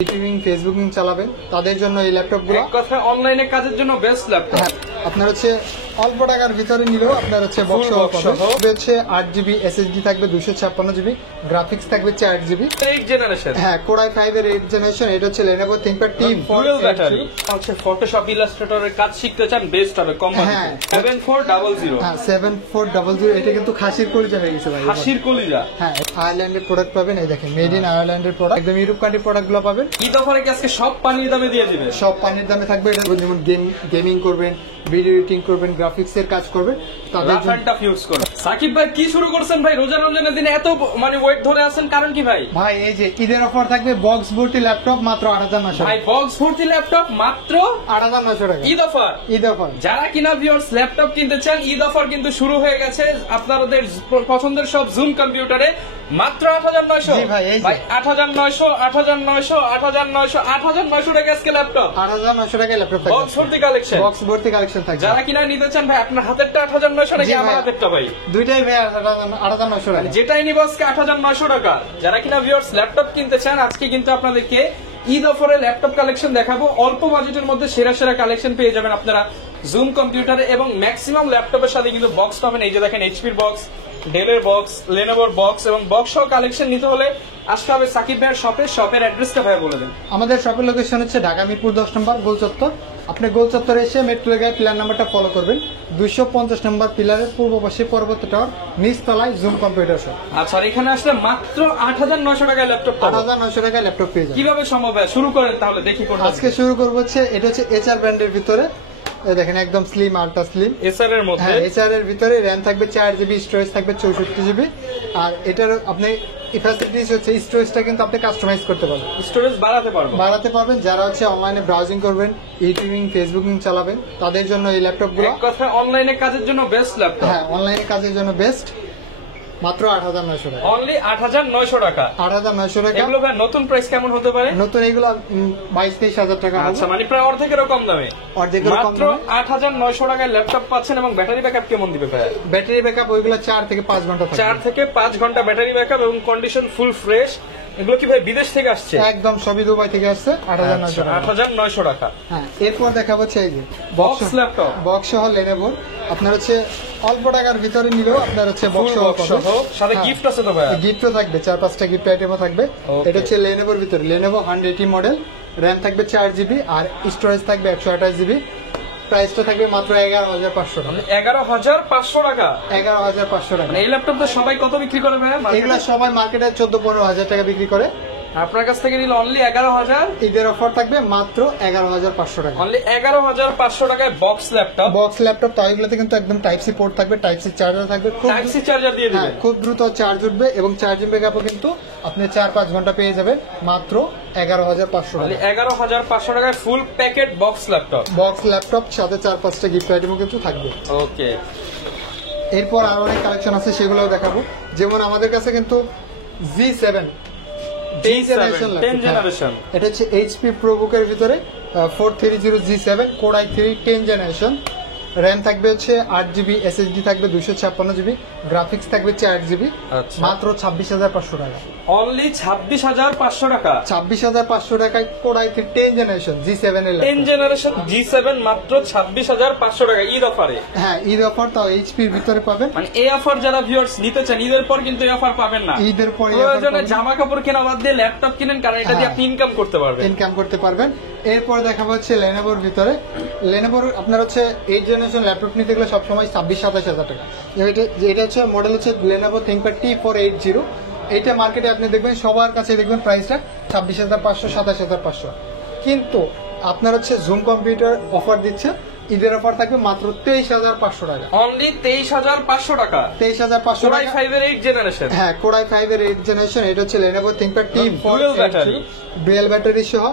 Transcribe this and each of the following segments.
YouTubing Facebooking চালাবেন তাদের জন্য এই ল্যাপটপগুলো এক কথায় অনলাইনে কাজের জন্য বেস্ট ল্যাপটপ। হ্যাঁ, আপনার হচ্ছে অল্প টাকার ভিতরে নিলেও আপনার হচ্ছে বক্স হচ্ছে 8GB SSD থাকবে, 256GB গ্রাফিক্স থাকবে 4GB। 8 জেনারেশন, হ্যাঁ, Core i5 এর 8 জেনারেশন। এটা হচ্ছে Lenovo ThinkPad ফুল ব্যাটারি। হচ্ছে ফটোশপ ইলাস্ট্রেটরের কাজ শিখতে চান, বেস্ট হবে কোম্পানি। হ্যাঁ। 7400। হ্যাঁ 7400। এটা কিন্তু খাসির কলিজা হয়ে গেছে ভাই, হাসির কলিজা। হ্যাঁ, আয়ারল্যান্ডের প্রোডাক্ট পাবেন। এই দেখেন, মেড ইন আয়ারল্যান্ডের প্রোডাক্ট, একদম ইউরোপ কান্ট্রি প্রোডাক্টগুলো পাবেন। ঈদ অফারে কি আজকে সব পানির দামে দিয়ে দিবে? সব পানির দামে থাকবে। এটা যেমন গেমিং করবেন, ভিডিও এডিটিং করবেন, গ্রাফিক্স এর কাজ করবেন তাদের জন্য। রাফ ইউজ করুন। সাকিব ভাই কি শুরু করছেন ভাই? রমজানের দিনে এত ওয়েট ধরে আছেন, কারণ কি ভাই? ভাই এই যে ঈদের অফার থাকবে, বক্স ভর্তি ল্যাপটপ মাত্র 8900 ভাই বক্স ভর্তি ল্যাপটপ মাত্র 8900 টাকা। ঈদ অফার। ঈদ অফার যারা কিনা ভিউয়ার্স ল্যাপটপ কিনতে চান, ঈদ অফার কিন্তু শুরু হয়ে গেছে আপনাদের পছন্দের সব জুম কম্পিউটারে মাত্র 8900। জি ভাই, এই যে ভাই 8900 8900 8900 8900 টাকা আজকে ল্যাপটপ। 8900 টাকা ল্যাপটপ থাকবে, বক্স ভর্তি কালেকশন। বক্স ভর্তি কালেকশন থাকবে। যারা কিনা নিতে চান ভাই, আপনার হাতেরটা 8900 নাকি জি আমার ভাই, হাতেরটা ভাই? দুইটাই ভাই 8900 টাকা। যেটাই নিব আজকে 8900 টাকা। যারা কিনা ভিউয়ার্স ল্যাপটপ কিনতে চান, আজকে কিন্তু আপনাদেরকে ঈদ অফারে ল্যাপটপ কালেকশন দেখাবো। অল্প বাজেটের মধ্যে সেরা সেরা কালেকশন পেয়ে যাবেন আপনারা জুম কম্পিউটারে, এবং ম্যাক্সিমাম ল্যাপটপের সাথে কিন্তু বক্স পাবেন। এই যে দেখেন, এইচপির বক্স, ডেলের বক্স, লেনোভোর বক্স এবং বক্স সহ কালেকশন নিতে হলে আসতে হবে সাকিব ভাইয়ের শপে। শপের অ্যাড্রেসটা ভাই বলে দেন। আমাদের শপের লোকেশন হচ্ছে ঢাকা মিরপুর 10 নম্বর গোল চত্বর। আপনি গোল চত্বরে এসে মেট্রো রেলের পিলার নাম্বারটা ফলো করবেন। 250 নম্বর পিলারের পূর্ব পাশে পরবর্তী টাওয়ার, নিচতলায় জুম কম্পিউটার শপ। আচ্ছা, আর এখানে আসলে মাত্র 8900 টাকায় ল্যাপটপ পাবো। 8900 টাকায় ল্যাপটপ পেয়ে যাবেন। কিভাবে সম্ভব হয়? শুরু করেন তাহলে, দেখি কোনটা। আজকে শুরু করবো হচ্ছে, এটা হচ্ছে HR ব্র্যান্ডের ভিতরে। এই দেখেন, একদম স্লিম, আল্ট্রা স্লিম। এসআর এর মধ্যে। হ্যাঁ, HR এর ভিতরে র্যাম থাকবে 4GB, স্টোরেজ থাকবে 64GB। আর এটার আপনি ফ্যাসিলিটিস হচ্ছে স্টোরেজটা কিন্তু আপনি কাস্টমাইজ করতে পারবেন, স্টোরেজ বাড়াতে পারবেন। যারা হচ্ছে অনলাইনে ব্রাউজিং করবেন, ইউটিউবিং ফেসবুকিং চালাবেন তাদের জন্য এই ল্যাপটপগুলো। এক কথায় অনলাইনে কাজের জন্য বেস্ট ল্যাপটপ। হ্যাঁ, অনলাইনে কাজের জন্য বেস্ট, মাত্র 8900 টাকা। অনলি 8900 টাকা। 8900 টাকা। এগুলো ভাই নতুন প্রাইস কেমন হতে পারে? নতুন এগুলো 22-23 হাজার টাকা। আচ্ছা, মানে প্রায় অর্ধেকেরও কম দামে। অর্ধেকেরও কম মাত্র দামে। 8900 টাকায় ল্যাপটপ পাচ্ছেন, এবং ব্যাটারি ব্যাকআপ কেমন দিবে ভাই? ব্যাটারি ব্যাকআপ ওইগুলো 4 থেকে 5 ঘন্টা থাকবে। 4 থেকে 5 ঘন্টা ব্যাটারি ব্যাকআপ, এবং কন্ডিশন ফুল ফ্রেশ। এগুলো কি ভাই বিদেশ থেকে আসছে? একদম সবই দুবাই থেকে আসছে। 8900 টাকা। 8900 টাকা। হ্যাঁ, এরপর দেখাবো হচ্ছে এই যে বক্স ল্যাপটপ, বক্স সহ লেনোভোর। আপনার হচ্ছে অল্প টাকার ভিতরে নিলেও আপনার হচ্ছে বক্স সহ সাথে গিফট আছে তো ভাই? গিফটও থাকবে, 4-5টা গিফট আইটেমও থাকবে। এটা হচ্ছে লেনোভোর ভিতরে, Lenovo 180 মডেল, র্যাম থাকবে 4GB আর স্টোরেজ থাকবে 128GB। প্রাইসটা থাকবে মাত্র 11500 টাকা। 11500 টাকা। 11500 টাকা। এই ল্যাপটপ তো সবাই কত বিক্রি করে ভাই? এগুলা সবাই মার্কেটে 14-15 হাজার টাকা বিক্রি করে। আপনার কাছ থেকে নিলে অনলি 11000। ঈদের অফার থাকবে মাত্র 11500 টাকা। অনলি 11500 টাকায় বক্স ল্যাপটপ। বক্স ল্যাপটপ তো এগুলোতে কিন্তু একদম টাইপ সি পোর্ট থাকবে, টাইপ সি চার্জার থাকবে, টাইপ সি চার্জার দিয়ে দিবেন। খুব দ্রুত চার্জ উঠবে, এবং চার্জিং ব্যাকআপও কিন্তু আপনি 4-5 ঘন্টা পেয়ে যাবেন মাত্র 11500 অনলি টাকা। 11500 টাকায় ফুল packet box laptop. Box laptop সাথে 4-5টা গিফট আইটেমও কিন্তু থাকবে। ওকে, এরপর আরো অনেক কালেকশন আছে, সেগুলোও দেখাবো। যেমন আমাদের কাছে কিন্তু G7 10 জেনারেশন, এটা হচ্ছে HP ProBook এর ভিতরে 430 G7 Core i3 10 generation. RAM থাকবে হচ্ছে 8GB, SSD থাকবে 256GB, গ্রাফিক্স থাকবে 4GB। মাত্র 26500 টাকা। অনলি 26500 টাকা। 26500 টাকায় Core i3 10 জেনারেশন G7 এর 10 জেনারেশন G7 মাত্র 26500 টাকা ঈদ অফারে। হ্যাঁ, ঈদ অফার তাও HP এর ভিতরে পাবেন। মানে এই অফার যারা ভিউয়ার্স নিতে চান, ঈদের পর কিন্তু এই অফার পাবেন না। ঈদের পরে প্রয়োজনে জামা কাপড় কেনা বাদ দিয়ে ল্যাপটপ কিনেন, কারণ এটা দিয়ে আপনি ইনকাম করতে পারবেন। এরপর দেখাবো হচ্ছে লেনোভোর ভিতরে। লেনোভোর আপনার হচ্ছে 8 জেনারেশন ল্যাপটপ নিতে গেলে সবসময় 26-27 হাজার টাকা। এটা হচ্ছে মডেল হচ্ছে Lenovo ThinkPad T480। এইটা মার্কেটে আপনি দেখবেন সবার কাছে দেখবেন প্রাইসটা 26,500 27,500। কিন্তু আপনার হচ্ছে জুম কম্পিউটার অফার দিচ্ছে, ঈদের অফার থাকবে মাত্র 23,500 টাকা। অনলি 23,500 টাকা। 23,500 Core টাকা। i5 এর 8 জেনারেশন। হ্যাঁ, Core i5 এর 8 জেনারেশন। এটা হচ্ছে Lenovo ThinkPad T480 dual battery সহ।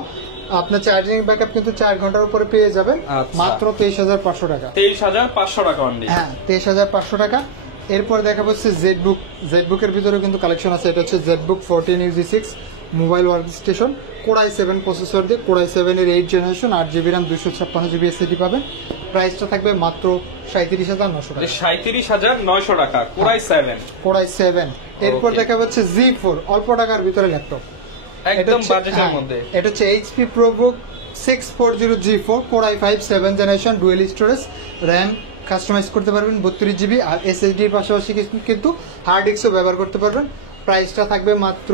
আপনার চার্জিং ব্যাকআপ কিন্তু 4 ঘন্টার উপরে পেয়ে যাবেন মাত্র 23,500 টাকা। 23,500 টাকা অনলি। হ্যাঁ, 23,500 টাকা। এরপর দেখা হচ্ছে জেডবুকের ভিতরে কিন্তু কালেকশন আছে। এটা হচ্ছে ZBook 14UZ6 mobile work station, Core i7 processor দিয়ে, Core i7 এর 8 generation, 8GB RAM, 256GB SSD পাবেন। প্রাইসটা থাকবে মাত্র 37,900 টাকা। 37,900 টাকা Core i7। Core i7। এরপর দেখা হচ্ছে Z4 অল্প টাকার ভিতরে ল্যাপটপ। একদম বাজেটের মধ্যে। এটা হচ্ছে HP ProBook 640G4 Core i5 7th generation dual storage, RAM customize করতে পারবেন 32 জিবি, আর এসএসডির পাশাপাশি কিন্তু হার্ড ডিস্কও ব্যবহার করতে পারবেন। প্রাইসটা থাকবে মাত্র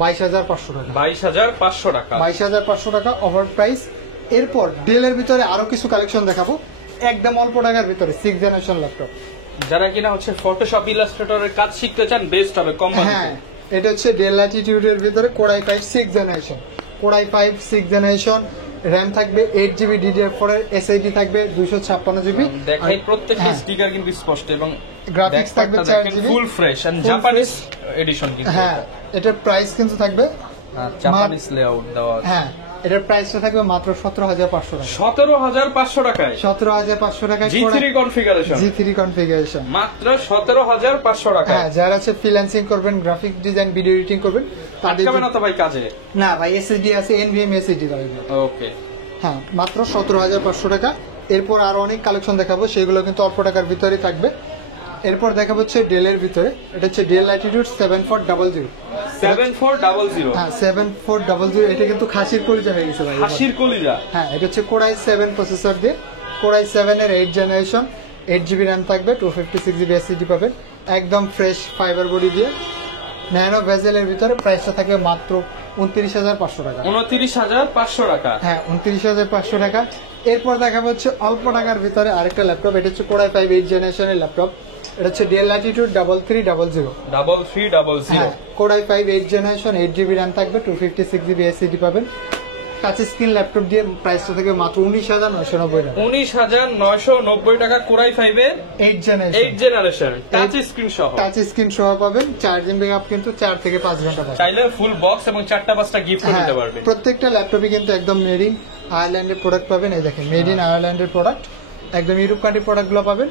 22,500 টাকা। 22,500 টাকা, 22,500 টাকা অফার প্রাইস। এরপর ডেলের ভিতরে আরো কিছু কালেকশন দেখাবো একদম অল্প টাকার ভিতরে 6th জেনারেশন ল্যাপটপ। যারা কিনা হচ্ছে ফটোশপ ইলাস্ট্রেটরের কাজ শিখতে চান বেস্ট হবে কম বাজেটে। হ্যাঁ, এটা হচ্ছে ডেল ল্যাটিটিউডের ভিতরে Core i5 6th generation, Core i5 6th generation, RAM থাকবে 8 জিবি, DDR4 এর এসএসডি থাকবে 256 জিবি। দেখাই প্রত্যেকটা স্টিকার কিন্তু স্পষ্ট এবং গ্রাফিক্স থাকবে 4 GB, full fresh and Japanese edition কিন্তু। হ্যাঁ, এটার প্রাইস কিন্তু থাকবে জাপানিজ লেআউট দেওয়া আছে। হ্যাঁ, এটার প্রাইসটা থাকবে মাত্র 17,500 টাকা। 17,500 টাকায় 17,500 টাকায় G3 কনফিগারেশন, G3 কনফিগারেশন মাত্র 17,500 টাকা। হ্যাঁ, যারা হচ্ছে ফ্রিল্যান্সিং করবেন, গ্রাফিক ডিজাইন, ভিডিও এডিটিং করবেন তাদের আটকাবে না তো ভাই কাজে? না ভাই, এসএসডি আছে, এনভিএম এসএসডি পাবেন। ওকে, হ্যাঁ, মাত্র 17,500 টাকা। এরপর আরো অনেক কালেকশন দেখাবো, সেগুলো কিন্তু অল্প টাকার ভিতরে থাকবে। এরপর দেখাবো হচ্ছে ডেলের ভিতরে, এটা হচ্ছে ডেল ল্যাটিটিউড 7400। 7400, হ্যাঁ 7400, এটা কিন্তু খাসির কলিজা হয়ে গেছে ভাই। হাসির কলিজা। হ্যাঁ, এটা হচ্ছে Core i7 প্রসেসর দিয়ে, Core i7 এর 8th জেনারেশন, 8 জিবি র্যাম থাকবে, 256 জিবি এসএসডি পাবেন, একদম ফ্রেশ ফাইবার বডি দিয়ে ন্যানো ভেজেলের ভিতরে। প্রাইসটা থাকবে মাত্র 29,500 টাকা। 29,500 টাকা। হ্যাঁ, 29,500 টাকা। এরপর দেখাবো হচ্ছে অল্প টাকার ভিতরে আরেকটা ল্যাপটপ, এটা হচ্ছে Core i5 8th জেনারেশনের ল্যাপটপ, এটা হচ্ছে del Latitude 3300। 3300, Core i5 8th generation, 8 GB RAM থাকবে, 256 জিবি এসএসডি পাবেন। টাচ স্ক্রিন ল্যাপটপ দিয়ে প্রাইসটা থেকে মাত্র 19,990 টাকা। 19,990 টাকা Core i5 এর 8th generation, 8 generation touch screen সহ। টাচ স্ক্রিন সহ পাবেন। চার্জিং ব্যাকআপ কিন্তু 4 থেকে 5 ঘন্টা পাবেন। চাইলে ফুল বক্স এবং 4টা-5টা গিফট দিতে পারবেন। প্রত্যেকটা ল্যাপটপই কিন্তু একদম মেড ইন আয়ারল্যান্ডের প্রোডাক্ট পাবেন। এই দেখেন, মেড ইন আয়ারল্যান্ডের প্রোডাক্ট, একদম ইউরোপ কান্ট্রি প্রোডাক্টগুলো পাবেন,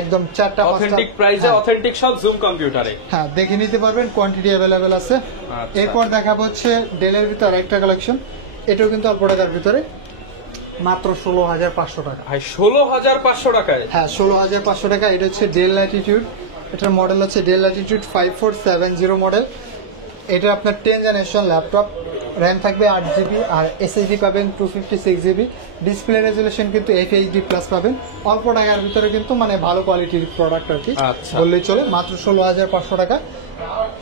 একদম 4টা 5টা অথেন্টিক প্রাইসে, অথেন্টিক সব জুম কম্পিউটারে। হ্যাঁ, দেখে নিতে পারবেন, কোয়ান্টিটি अवेलेबल আছে। আচ্ছা। এরপর দেখাবো হচ্ছে ডেলের ভিতরে একটা কালেকশন, এটাও কিন্তু অল্প টাকার ভিতরে, মাত্র 16,500 টাকা। ভাই 16,500 টাকায়? হ্যাঁ, 16,500 টাকা। এটা হচ্ছে ডেল ল্যাটিটিউড, এটার মডেল হচ্ছে ডেল ল্যাটিটিউড 5470 মডেল। এটা আপনার 10th জেনারেশন ল্যাপটপ, র্যাম থাকবে 8 জিবি, আর এসএসডি পাবেন 256 জিবি। ডিসপ্লে রেজুলেশন কিন্তু FHD প্লাস পাবেন। অল্প টাকার ভিতরে কিন্তু মানে ভালো কোয়ালিটির প্রোডাক্ট আর কি আচ্ছা। বললেই চলে, মাত্র 16,500 টাকা।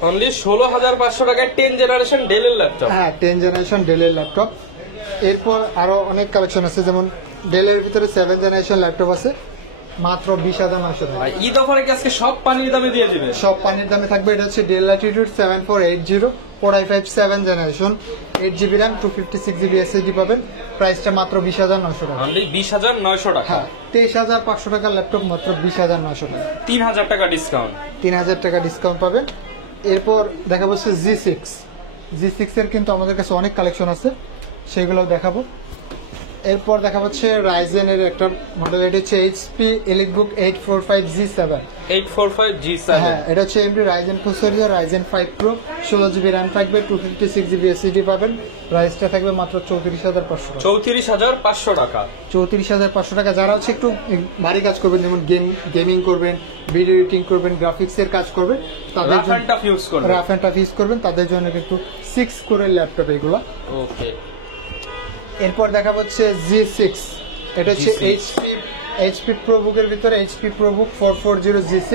অনলি 16,500 টাকায় 10 জেনারেশন ডেলের ল্যাপটপ। হ্যাঁ, 10th জেনারেশন ডেলের ল্যাপটপ। এরপর আরো অনেক কালেকশন আছে, যেমন ডেলের ভিতরে 7th জেনারেশন ল্যাপটপ আছে, মাত্র 20,900 টাকা। ভাই ঈদ অফারে কি আজকে সব পানির দামে দিয়ে দিবেন? সব পানির দামে থাকবে। এটা হচ্ছে del Latitude 7480, Core i5 7th generation, 8 GB RAM, 256 GB SSD পাবেন। প্রাইসটা মাত্র 20,900 টাকা। অনলি 20,900 টাকা। হ্যাঁ, 23,500 টাকার ল্যাপটপ মাত্র 20,900 টাকা। 3,000 টাকা ডিসকাউন্ট। 3,000 টাকা ডিসকাউন্ট পাবেন। এরপর দেখাবো হচ্ছে G6 এর কিন্তু আমাদের কাছে অনেক কালেকশন আছে, সেগুলো দেখাবো। এরপর দেখা হচ্ছে রাইজেন এর একটা মডেল, এটা হচ্ছে এইচপি এলিটবুক 845G7। 845G7, হ্যাঁ, এটা হচ্ছে MD Ryzen processor, Ryzen 5 pro, 16 GB RAM থাকবে, 256 জিবি এসএসডি পাবেন। প্রাইসটা থাকবে মাত্র 34,500 টাকা। 34,500 টাকা। 34,500 টাকা। যারা হচ্ছে একটু ভারী কাজ করবেন, যেমন গেমিং করবেন, ভিডিও এডিটিং করবেন, গ্রাফিক্স এর কাজ করবেন, তাদের রাফ এন্ড টাফ ইউজ করবেন, রাফ এন্ড টাফ ইউজ করবেন, তাদের জন্য কিন্তু 6 কোরের ল্যাপটপ এগুলো। ওকে। এরপর দেখা হচ্ছে G6, এটা হচ্ছে এইচপি প্রোবুকের ভিতরে HP ProBook 440G6,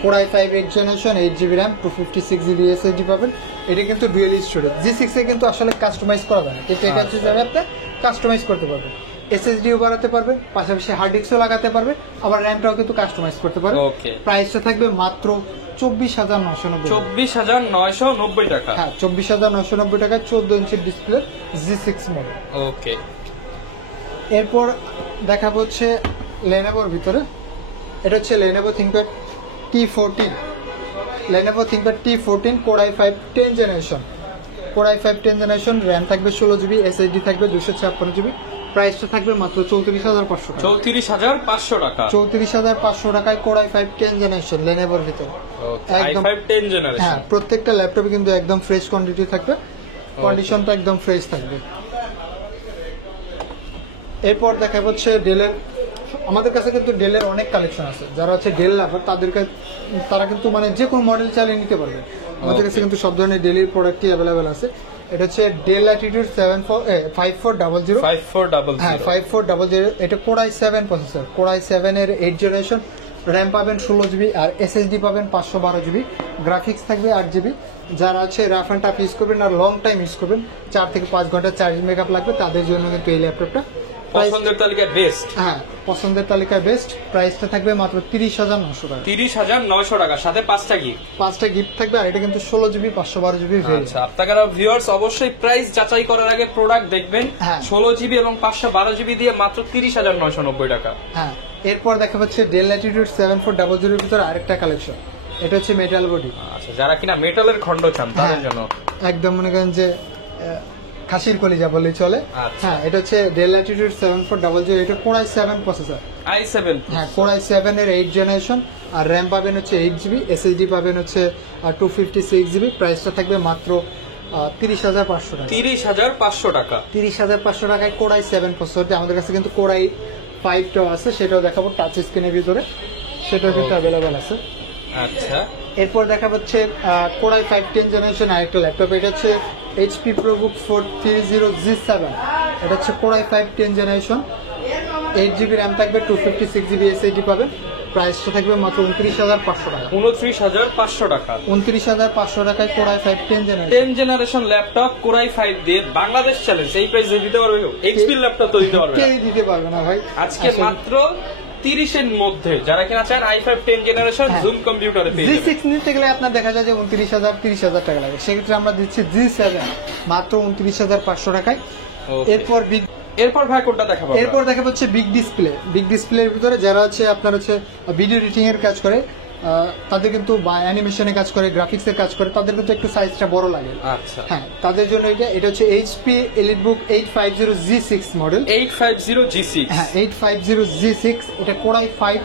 Core i5 8th generation, 8 GB RAM, 256 GB SSD পাবেন। এটা কিন্তু ডুয়েল স্টোরেজ। G6 এ কিন্তু আসলে কাস্টমাইজ করা যায় না, কিন্তু এটা হচ্ছে যাবে আপনি কাস্টমাইজ করতে পারবেন, এসএসডিও বাড়াতে পারবেন, পাশাপাশি হার্ড ডিস্কও লাগাতে পারবেন, আবার র্যামটাও কিন্তু কাস্টমাইজ করতে পারবেন। ওকে। প্রাইসটা থাকবে মাত্র 24,990। 24,990 টাকা। হ্যাঁ, 24,990 টাকা, 14 ইঞ্চির ডিসপ্লে G6 মডেল। ওকে। এরপর দেখাবো হচ্ছে লেনোভোর ভিতরে, এটা হচ্ছে Lenovo ThinkPad T14, Lenovo ThinkPad T14, Core i5 10th generation, Core i5 10th generation, RAM থাকবে 16 জিবি, এসএসডি থাকবে 256 জিবি। প্রাইসটা থাকবে মাত্র 34,500 টাকা। 34,500 টাকা। 34,500 টাকায় Core i5 10th জেনারেশন লেনোভোর ভিতরে। একদম i5 10 জেনারেশন। হ্যাঁ, প্রত্যেকটা ল্যাপটপে কিন্তু একদম ফ্রেশ কোয়ান্টিটি থাকবে, কন্ডিশনটা একদম ফ্রেশ থাকবে। এরপর দেখা হচ্ছে ডেলের, আমাদের কাছে কিন্তু ডেলের অনেক কালেকশন আছে। যারা হচ্ছে ডেল লাভার তারা কিন্তু মানে যে কোনো মডেল চালিয়ে নিতে পারবে। আমাদের কাছে কিন্তু সব ধরনের ডেলির প্রোডাক্টই অ্যাভেলেবেল আছে। এটা হচ্ছে ডেল ল্যাটিটিউড 5400 হ্যাঁ 5400। এটা core i7 processor, core i7 এর 8 জেনারেশন, র্যাম পাবেন 16 জিবি আর এসএসডি পাবেন 512 জিবি, গ্রাফিক্স থাকবে 8 জিবি। যারা আছে রাফ অ্যান্ড টাফ ইউজ করবেন আর লং টাইম ইউজ করবেন, 4 থেকে 5 ঘন্টা চার্জ মেকআপ লাগবে, তাদের জন্য কিন্তু এই ল্যাপটপটা পছন্দের তালিকায় বেস্ট। হ্যাঁ পছন্দের তালিকায় বেস্ট। প্রাইসটা থাকবে মাত্র 30,900 টাকা। 30,900 টাকা, সাথে 5টা গিফট। 5টা গিফট থাকবে আর এটা কিন্তু 16 জিবি 512 জিবি ভেরিয়েন্ট। আচ্ছা, আপনারা ভিউয়ার্স অবশ্যই প্রাইস যাচাই করার আগে প্রোডাক্ট দেখবেন। হ্যাঁ 16 জিবি এবং 512 জিবি দিয়ে মাত্র 30,990 টাকা। হ্যাঁ এরপর দেখা হচ্ছে ডেল ল্যাটিটিউড 7400 এর ভিতরে আরেকটা কালেকশন, এটা হচ্ছে মেটাল বডি। আচ্ছা, যারা কিনা মেটালের খন্ড চান তাদের জন্য একদম মনে করেন যে খাসির কলিজা বললেই চলে। হ্যাঁ এটা হচ্ছে ডেল ল্যাটিটিউড 7400, এটা কোর i7 প্রসেসর, i7 হ্যাঁ কোর i7 এর 8 জেনারেশন, আর র্যাম পাবেন হচ্ছে 8 জিবি, এসএসডি পাবেন হচ্ছে 256 জিবি। প্রাইসটা থাকবে মাত্র 30,500 টাকা। 30,500 টাকা। 30,500 টাকায় কোর i7 প্রসেসরটি। আমাদের কাছে কিন্তু কোর i5 টাও আছে, সেটাও দেখাবো টাচ স্ক্রিনের ভিতরে, সেটাও কিন্তু অ্যাভেলেবেল আছে। আচ্ছা, এরপর দেখা হচ্ছে কোর i5 10 জেনারেশন আরেকটা ল্যাপটপ, এটা হচ্ছে এইচপি প্রোবুক 430G7। এটা হচ্ছে core i5 10 generation, 8 GB RAM থাকবে, 256 জিবি এসএসডি পাবেন। প্রাইসটা থাকবে মাত্র 29,500 টাকা। 29,500 টাকা। 29,500 টাকায় core i5 10 generation. 10 generation laptop core i5 দিয়ে বাংলাদেশ চ্যালেঞ্জ এই প্রাইসে দিতে পারবে কেউ? এইচপি ল্যাপটপ তো দিতে পারবে না, কেউ দিতে পারবে না ভাই। আজকে মাত্র 30 এর মধ্যে যারা কিনা চান i5 10 জেনারেশন জুম কম্পিউটারে পেয়ে যাবেন। G6 নিতে গেলে আপনার দেখা যায় যে 29,000-30,000 টাকা লাগে, সেক্ষেত্রে আমরা দিচ্ছি G7 মাত্র 29,500 টাকায়। এরপর ভাই কোনটা দেখাবো? এরপর দেখা হচ্ছে বিগ ডিসপ্লে। বিগ ডিসপ্লের ভিতরে যারা আছে আপনার হচ্ছে ভিডিও এডিটিং এর কাজ করে, তাদের কিন্তু অ্যানিমেশনে কাজ করে, গ্রাফিক্সের কাজ করে, তাদের কিন্তু একটু সাইজটা বড় লাগে। আচ্ছা, হ্যাঁ তাদের জন্য এটা হচ্ছে HP EliteBook 850G6 model. 850G6, হ্যাঁ 850G6। এটা কোর i5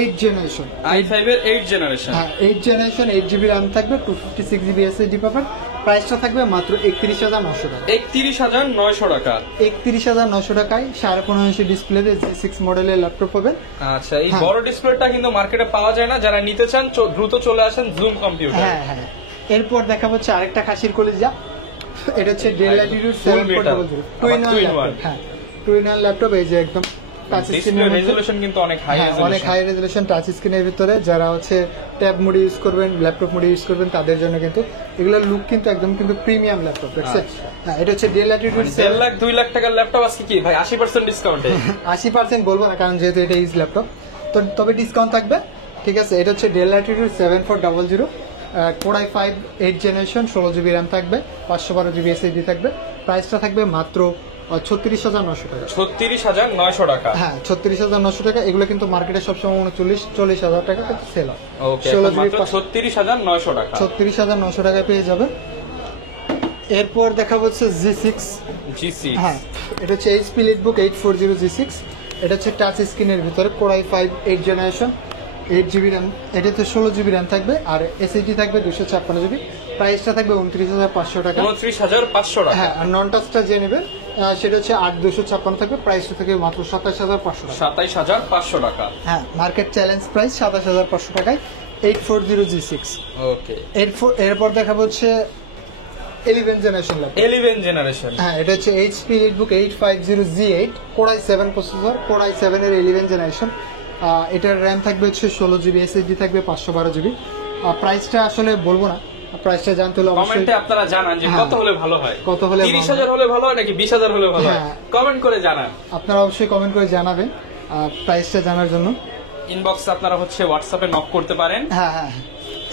8 জেনারেশন, i5 এর 8 জেনারেশন। হ্যাঁ 8 জেনারেশন, 8 জিবি র্যাম থাকবে, 256 জিবি এসএসডি পাবেন। প্রাইসটা থাকবে মাত্র 31,900 টাকা। 31,900 টাকা। 31,900 টাকায় 15.5 ইঞ্চি ডিসপ্লেতে G6 মডেলের ল্যাপটপ পাবেন। আচ্ছা, এই বড় ডিসপ্লেটা কিন্তু মার্কেটে পাওয়া যায় না, যারা নিতে চান দ্রুত চলে আসেন জুম কম্পিউটার। হ্যাঁ হ্যাঁ এরপর দেখা হচ্ছে আরেকটা খাসির কলিজা, এটা হচ্ছে ডেল ল্যাটিটিউড 7400 2-in-1 হ্যাঁ 2-in-1 ল্যাপটপ। এই যে একদম টাচ স্ক্রিনের রেজোলিউশন কিন্তু অনেক হাই রেজোলিউশন, অনেক হাই রেজোলিউশন টাচ স্ক্রিনের ভিতরে। যারা হচ্ছে ট্যাব মোড ইউজ করবেন, ল্যাপটপ মোড ইউজ করবেন, তাদের জন্য কিন্তু এগুলোর লুক কিন্তু একদম কিন্তু প্রিমিয়াম ল্যাপটপ। দেখছেন, হ্যাঁ এটা হচ্ছে ডেল ল্যাটিটিউড 2 লাখ টাকার ল্যাপটপ আজকে কি ভাই 80% ডিসকাউন্টে? 80% বলবো না, কারণ যেহেতু এটা ইউজ ল্যাপটপ, তো তবে ডিসকাউন্ট থাকবে, ঠিক আছে। এটা হচ্ছে del Latitude 7400, core i5 8 generation, 16 GB RAM থাকবে, 512 জিবি এসএসডি থাকবে। প্রাইসটা থাকবে মাত্র 36,900 টাকা। 36,900 টাকা, হ্যাঁ 36,900 টাকা। এগুলো কিন্তু মার্কেটে সবসময় 39-40,000 টাকা সেল হয়। ওকে, মাত্র 36,900 টাকা। 36,900 টাকায় পেয়ে যাবেন। এরপর দেখা হচ্ছে G6। হ্যাঁ এটা হচ্ছে এইচপি এলিটবুক 840G6। এটা হচ্ছে টাচ স্ক্রিনের ভিতরে core i5 8 generation, 8 GB RAM, এটাতে 16 জিবি র্যাম থাকবে আর এসএসডি থাকবে 256 জিবি। প্রাইসটা থাকবে 29,500 টাকা। 29,500 টাকা। হ্যাঁ আর নন টাচটা যে নেবেন সেটা হচ্ছে 8,256 থাকবে, প্রাইসটা থেকে মাত্র 27,500 টাকা। 27,500 টাকা। হ্যাঁ মার্কেট চ্যালেঞ্জ প্রাইস 27,500 টাকায় 840G6। ওকে, এরপর দেখাবো হচ্ছে 11 জেনারেশন ল্যাপটপ। 11 জেনারেশন, হ্যাঁ এটা হচ্ছে HP EliteBook 850G8 core i7 processor, core i7 এর 11 জেনারেশন। এটার র্যাম থাকবে হচ্ছে 16 জিবি, এসএসডি থাকবে 512 জিবি। প্রাইসটা আসলে বলবো না, প্রাইসটা জানতে হলে অবশ্যই কমেন্টে আপনারা জানান যে কত হলে ভালো হয়, কত হলে 30,000 হলে ভালো হয় নাকি 20,000 হলে ভালো হয়, কমেন্ট করে জানান। আপনারা অবশ্যই কমেন্ট করে জানাবেন প্রাইসটা জানার জন্য। ইনবক্সে আপনারা হচ্ছে হোয়াটসঅ্যাপে নক করতে পারেন। হ্যাঁ হ্যাঁ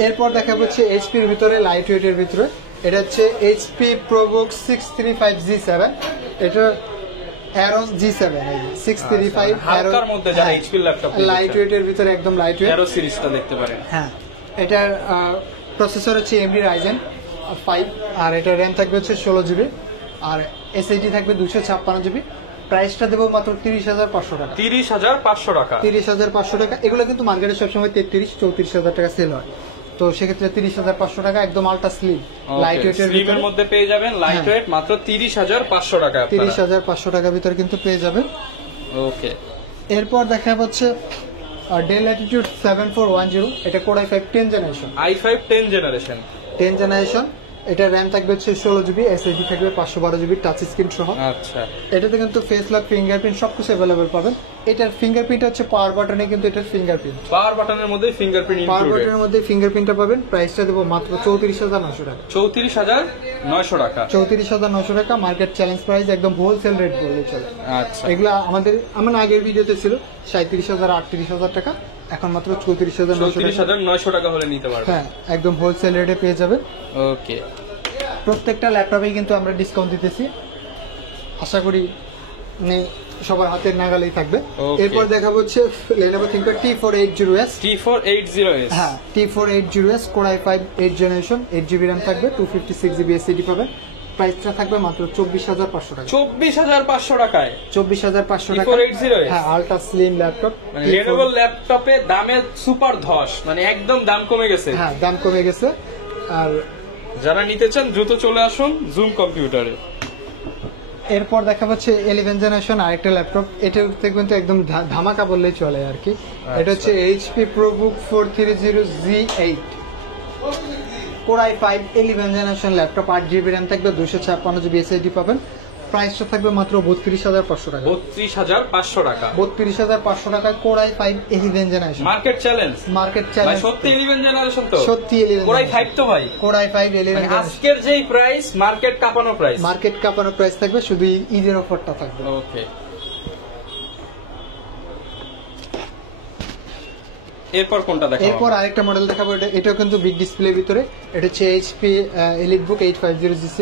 এরপর দেখা হচ্ছে এইচপির ভিতরে লাইট ওয়েটের ভিতরে, এটা হচ্ছে এইচপি প্রোবুক 635G7। এটা অ্যারোস G7 635 হালকার মধ্যে যারা এইচপি ল্যাপটপ লাইট ওয়েটের ভিতরে একদম লাইট ওয়েট অ্যারো সিরিজটা দেখতে পারেন। হ্যাঁ এটার প্রসেসর হচ্ছে AMD Ryzen 5 আর এটার র্যাম থাকবে হচ্ছে 16 জিবি আর এসএসডি থাকবে 256 জিবি। প্রাইসটা দেবো মাত্র 30,500 টাকা। 30,500 টাকা। 30,500 টাকা। এগুলো কিন্তু মার্কেটে সবসময় 33-34,000 টাকা সেল হয়, তো সেক্ষেত্রে 30,500 টাকা একদম আলট্রা স্লিম লাইট ওয়েটের স্লিমের মধ্যে পেয়ে যাবেন লাইট ওয়েট মাত্র 30,500 টাকা। 30,500 টাকার ভিতরে কিন্তু পেয়ে যাবেন। ওকে, এরপর দেখা হচ্ছে ডেল ল্যাটিটিউড 7410। এটা core i5 10 generation. i5 10 generation. 10 generation এটা র্যাম থাকবে হচ্ছে 16 জিবি, এসএসডি থাকবে 512 জিবি টাচ স্ক্রিন সহ। আচ্ছা, এটাতে কিন্তু ফেস লক, ফিঙ্গারপ্রিন্ট সবকিছু অ্যাভেলেবল পাবেন। এটার ফিঙ্গারপ্রিন্ট হচ্ছে পাওয়ার বাটনে, কিন্তু এটার ফিঙ্গারপ্রিন্ট পাওয়ার বাটনের মধ্যে ফিঙ্গারপ্রিন্ট পাওয়ার ইনক্লুডেড। বাটনের মধ্যে ফিঙ্গারপ্রিন্টটা পাবেন। প্রাইসটা দেবো মাত্র 34,900 টাকা। 34,900 টাকা। 34,900 টাকা মার্কেট চ্যালেঞ্জ প্রাইস, একদম হোলসেল রেট বললে চলে। আচ্ছা, এগুলা আমার আগের ভিডিওতে ছিল 37,000 38,000 টাকা, এখন মাত্র 34,900 টাকা হলে নিতে পারবেন। হ্যাঁ, একদম হোলসেল রেটে পেয়ে যাবেন। ওকে, প্রত্যেকটা ল্যাপটপেই কিন্তু আমরা ডিসকাউন্ট দিতেছি, আশা করি সবার হাতের নাগালেই থাকবে। Okay. এরপর দেখাবো হচ্ছে Lenovo ThinkPad T480S। T480S, হ্যাঁ, T480S Core i5 8th generation, 8GB RAM থাকবে, 256GB SSD পাবেন। প্রাইসটা থাকবে মাত্র 24,500 টাকা। 24,500 টাকায় 24,500 টাকা। T480S, হ্যাঁ, আলট্রা স্লিম ল্যাপটপ। মানে Lenovo ল্যাপটপে দামে সুপার ধস, মানে একদম দাম কমে গেছে। হ্যাঁ, দাম কমে গেছে। আর যারা নিতে চান দ্রুত চলে আসুন জুম কম্পিউটারে। এরপর দেখা যাচ্ছে 11th জেনারেশন আরেকটা ল্যাপটপ, এটাতে কিন্তু একদম ধামাকা বললেই চলে আর কি। এটা হচ্ছে HP ProBook 430Z8 Core i5 11th generation laptop, 8GB RAM থাকবে, 256GB SSD পাবেন। প্রাইসটা থাকবে মাত্র 32,500 টাকা। 32,500 টাকা। 32,500 টাকায় Core i5 11th generation, market challenge. Market ভাই চ্যালেঞ্জ। সত্যি 11 জেনারেশন তো? সত্যি 11 Core i5 তো ভাই। Core i5 11 মানে আজকের যেই প্রাইস, মার্কেট কাঁপানো প্রাইস। মার্কেট কাঁপানো প্রাইস থাকবে, শুধু ঈদের অফারটা থাকবে। ওকে, এরপর কোনটা দেখাবো? এরপর আরেকটা মডেল দেখাবো, এটাও কিন্তু বিগ ডিসপ্লের ভিতরে। এটা হচ্ছে HP EliteBook 850G6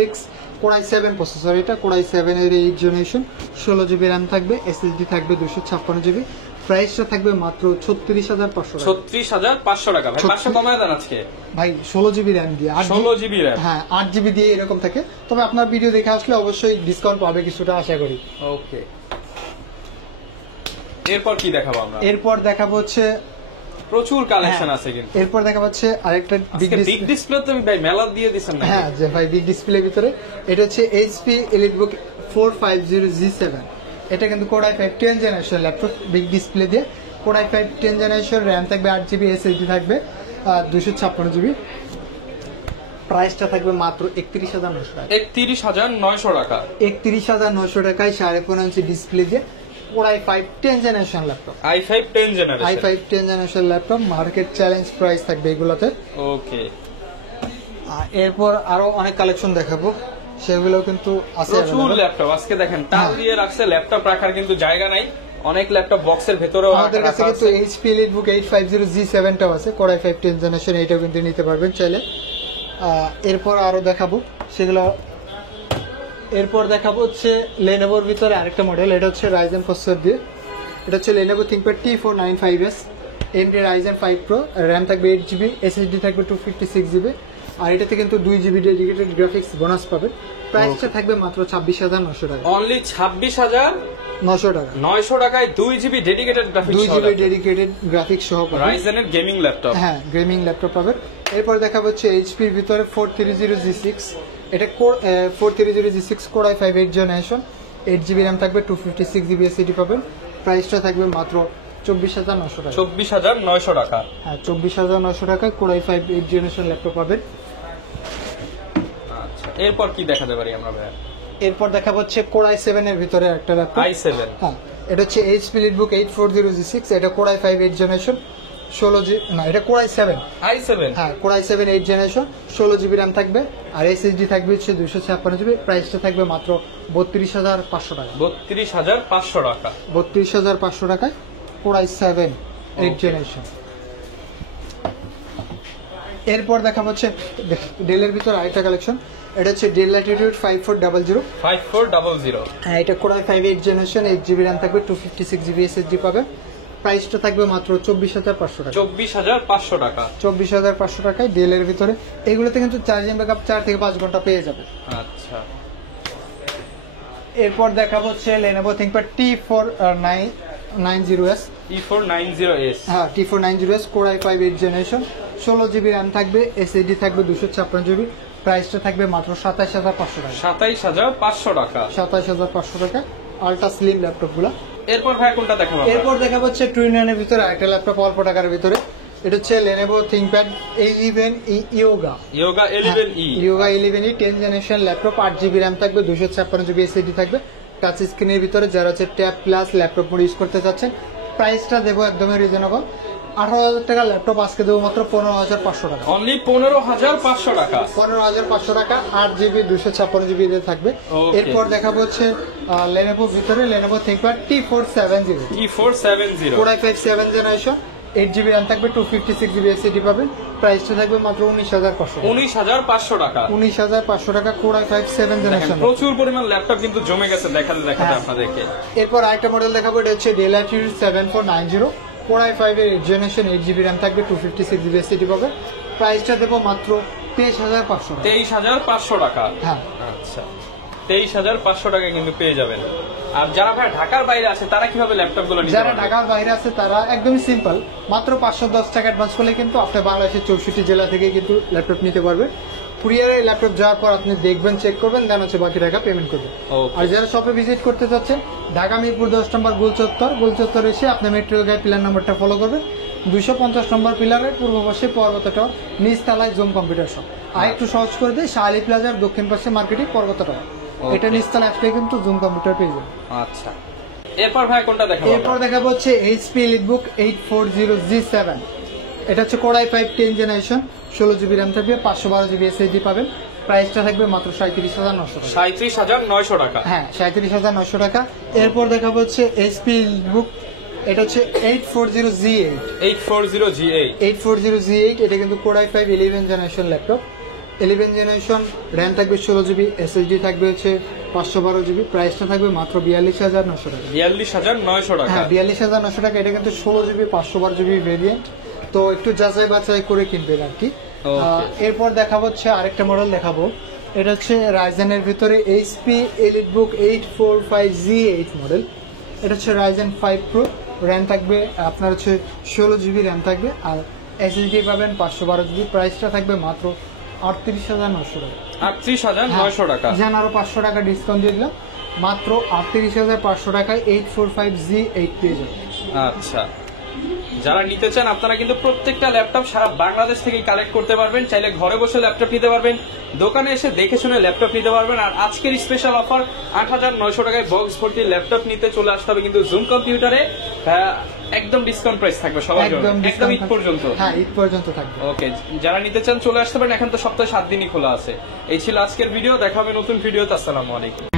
Core i7 processor, এটা Core i7 এর 8th জেনারেশন, 16GB RAM থাকবে, SSD থাকবে 256GB। প্রাইসটা থাকবে মাত্র 36,500 টাকা। 36,500 টাকা। ভাই 500 কমায় দেন আজকে ভাই 16GB RAM দিয়ে, 16GB RAM। হ্যাঁ, 8GB দিয়ে এরকম থাকে। তবে আপনার ভিডিও দেখে আসলে অবশ্যই ডিসকাউন্ট পাবে কিছুটা, আশা করি। ওকে, এরপর কি দেখাবো আমরা? এরপর দেখাবো হচ্ছে প্রচুর কালেকশন আছে কিন্তু। এরপর দেখাবো হচ্ছে আরেকটা বিগ ডিসপ্লে তো ভাই মেলা দিয়ে দিছেন না? হ্যাঁ, যে ভাই বিগ ডিসপ্লের ভিতরে এটা হচ্ছে HP EliteBook 450G7। এটা কিন্তু Core i5 10th generation laptop, big display দিয়ে। Core i5 10th generation, RAM থাকবে 8GB, SSD থাকবে 256GB। প্রাইসটা থাকবে মাত্র 31,900 টাকা। 31,900 টাকা। 31,900 টাকায় 5.5 ইঞ্চি ডিসপ্লে দিয়ে Core i5 10th generation laptop, i5 10 generation, i5 10th generation laptop. Market challenge price থাকবে এগুলোতে। ওকে, এরপর আরো অনেক কালেকশন দেখাবো, সেগুলো কিন্তু আছে প্রচুর ল্যাপটপ আজকে দেখেন টাল দিয়ে রাখছে। ল্যাপটপ রাখার কিন্তু জায়গা নাই, অনেক ল্যাপটপ বক্সের ভেতরেও আমাদের কাছে কিন্তু HP EliteBook 850G7 টাও আছে, Core i5 10th জেনারেশন, এটাও কিন্তু নিতে পারবেন চাইলে। এরপর আরো দেখাবো সেগুলো। এরপর দেখাবো হচ্ছে Lenovoর ভিতরে আরেকটা মডেল, এটা হচ্ছে Ryzen প্রসেসর দিয়ে। এটা হচ্ছে Lenovo ThinkPad T495S AMD Ryzen 5 Pro, RAM থাকবে 8GB, SSD থাকবে 256GB। আর এটাতে কিন্তু 2GB ডেডিকেটেড গ্রাফিক্স বোনাস পাবেন। প্রাইসটা থাকবে মাত্র 26,900 টাকা। অনলি 26,900 টাকা। 900 টাকায় 2GB dedicated graphics, 2GB dedicated graphics সহ পাবেন। Ryzen এর গেমিং ল্যাপটপ। হ্যাঁ, গেমিং ল্যাপটপ পাবেন। এরপর দেখাবো হচ্ছে HP এর ভিতরে 430G6। এটা 430G6 Core i5 8th generation, 8GB RAM থাকবে, 256GB SSD পাবেন। প্রাইসটা থাকবে মাত্র 24,900 টাকা। 24,900 টাকা। হ্যাঁ, 24,900 টাকায় Core i5 8th generation laptop পাবেন। আচ্ছা, এরপর কি দেখাতে পারি আমরা ভাই? এরপর দেখাবো হচ্ছে Core i7 এর ভিতরে একটা ল্যাপটপ, i7। হ্যাঁ, এটা হচ্ছে HP EliteBook 840G6। এটা Core i5 8th generation, 16GB, না এটা Core i7। হ্যাঁ, Core i7 8th generation, 16GB RAM থাকবে, আর SSD থাকবে হচ্ছে 256GB। প্রাইসটা থাকবে মাত্র 32,500 টাকা। 32,500 টাকা। 32,500 টাকায় Core i7 8th জেনারেশন। এরপর দেখা হচ্ছে ডেলের ভিতর আরেকটা কালেকশন, এটা হচ্ছে Dell Latitude 5400। 5400, হ্যাঁ, এটা Core i5 8th generation, 8GB RAM থাকবে, 256GB SSD পাবেন। প্রাইসটা থাকবে মাত্র 24,500 টাকা। 24,500 টাকা। 24,500 টাকায় ডেলের ভিতরে। এগুলোতে কিন্তু চার্জিং ব্যাকআপ 4 থেকে 5 ঘন্টা পেয়ে যাবে। আচ্ছা, এরপর দেখাবো হচ্ছে Lenovo ThinkPad T490S। T490S, হ্যাঁ, T490S Core i5 8th generation, 16GB RAM থাকবে, SSD থাকবে 256GB। প্রাইসটা থাকবে মাত্র 27,500 টাকা। 27,500 টাকা। 27,500 টাকা আলট্রা স্লিম ল্যাপটপগুলো। এরপর ভাই কোনটা দেখাবো? এরপর দেখাবো হচ্ছে টুইন এর ভিতরে একটা ল্যাপটপ, অল্প টাকার ভিতরে। এটা হচ্ছে Lenovo ThinkPad 11 Yoga 11E 10 generation laptop, 8GB RAM থাকবে, 256GB এসএসডি থাকবে, টাচ স্ক্রিনের ভিতরে, যারা হচ্ছে tab plus laptop mode use করতে চাচ্ছেন। প্রাইসটা দেবো একদমই রিজনেবল, 18,000 টাকা ল্যাপটপ আজকে দেবো মাত্র 15,500 টাকা। অনলি 15,500 টাকা। 15,500 টাকা, 8GB 256GB দিয়ে থাকবে। এরপর দেখাবো হচ্ছে Lenovo ভিতরে Lenovo ThinkPad T470 Core i5 7 generation, 8GB RAM থাকবে, 256GB এসএসডি পাবেন। প্রাইসটা থাকবে মাত্র 19,500 টাকা। 19,500 টাকা, Core i5 7 জেনারেশন। প্রচুর পরিমাণ ল্যাপটপ কিন্তু জমে গেছে দেখাতে আপনাদেরকে। এরপর আরেকটা মডেল দেখাবো, এটা হচ্ছে Dell Latitude 7490 Core i5 এর জেনারেশন, 8GB র্যাম থাকবে, 256GB এসএসডি পাবেন। প্রাইসটা দেবো মাত্র 23,500 টাকা। 23,500 টাকা। হ্যাঁ, আচ্ছা, 23,500 টাকা কিন্তু পেয়ে যাবেন। আর যারা ভাই ঢাকার বাইরে আছে তারা কিভাবে ল্যাপটপ গুলো নিতে যারা পারবে? ঢাকার বাইরে আছে তারা একদমই সিম্পল, মাত্র 510 টাকা অ্যাডভান্স করলে কিন্তু আপনি বাংলাদেশের 64 জেলা থেকে কিন্তু ল্যাপটপ নিতে পারবেন। কুরিয়ারে ল্যাপটপ যাওয়ার পর আপনি দেখবেন, চেক করবেন, দেন হচ্ছে বাকি টাকা পেমেন্ট করবেন। আর যারা শপে ভিজিট করতে চাচ্ছেন, ঢাকা মিরপুর 10 নম্বর গোলচত্বর এসে আপনি মেট্রো গাইড পিলার নাম্বারটা ফলো করবেন। 250 নম্বর পিলারের পূর্ব পাশে পর্বত টাওয়ার, নিচ তলায় জুম কম্পিউটার শপ। আর একটু সহজ করে দিয়ে শাহালি প্লাজার দক্ষিণ পাশে মার্কেটিং পর্বত টাওয়ার, এটা নিচতলা আসলে কিন্তু জুম কম্পিউটার পেয়ে যাবেন। আচ্ছা, এরপর ভাই কোনটা দেখাবো? এরপর দেখাবো হচ্ছে HP EliteBook 840G7। এটা হচ্ছে Core i5 10 generation, 16GB RAM থাকবে, 512GB এসএসডি পাবেন। প্রাইসটা থাকবে মাত্র 37,900 টাকা। 37,900 টাকা। হ্যাঁ, 37,900 টাকা। এরপর দেখাবো হচ্ছে HP EliteBook, এটা হচ্ছে 840G8 840G8। এটা কিন্তু Core i5 11 generation laptop, 11 generation, RAM থাকবে 16GB, এসএসডি থাকবে হচ্ছে 512GB। প্রাইসটা থাকবে মাত্র 42,900 টাকা। 42,900 টাকা। হ্যাঁ, 42,900 টাকা। এটা কিন্তু 16GB 512GB ভেরিয়েন্ট, তো একটু যাচাই বাছাই করে কিনবেন আর কি। এরপর দেখাবো হচ্ছে আরেকটা মডেল দেখাবো, এটা হচ্ছে রাইজেনের ভিতরে HP EliteBook 845G8 মডেল। এটা হচ্ছে Ryzen 5 Pro, র্যাম থাকবে আপনার হচ্ছে 16GB র্যাম থাকবে, আর এসএসডি পাবেন 512GB। প্রাইসটা থাকবে মাত্র 38,900 টাকা। 38,900 টাকা। যেন আরো 500 টাকা ডিসকাউন্ট দিয়ে দিলাম, মাত্র 38,500 টাকায় 845G8 পেয়ে যাবেন। আচ্ছা, যারা নিতে চান আপনারা কিন্তু প্রত্যেকটা ল্যাপটপ সারা বাংলাদেশ থেকে কালেক্ট করতে পারবেন। চাইলে ঘরে বসে ল্যাপটপ নিতে পারবেন, দোকানে এসে দেখে শুনে ল্যাপটপ নিতে পারবেন। আর আজকের স্পেশাল অফার 8,900 টাকায় বক্স ভর্তি ল্যাপটপ নিতে চলে আসতে হবে কিন্তু জুম কম্পিউটারে। একদম ডিসকাউন্ট প্রাইস থাকবে সবার জন্য, একদম ঈদ পর্যন্ত। হ্যাঁ, ঈদ পর্যন্ত থাকবে। ওকে, যারা নিতে চান চলে আসতে পারেন, এখন তো সপ্তাহে 7 দিনই খোলা আছে। এই ছিল আজকের ভিডিও, দেখা হবে নতুন ভিডিওতে। আসসালামু আলাইকুম।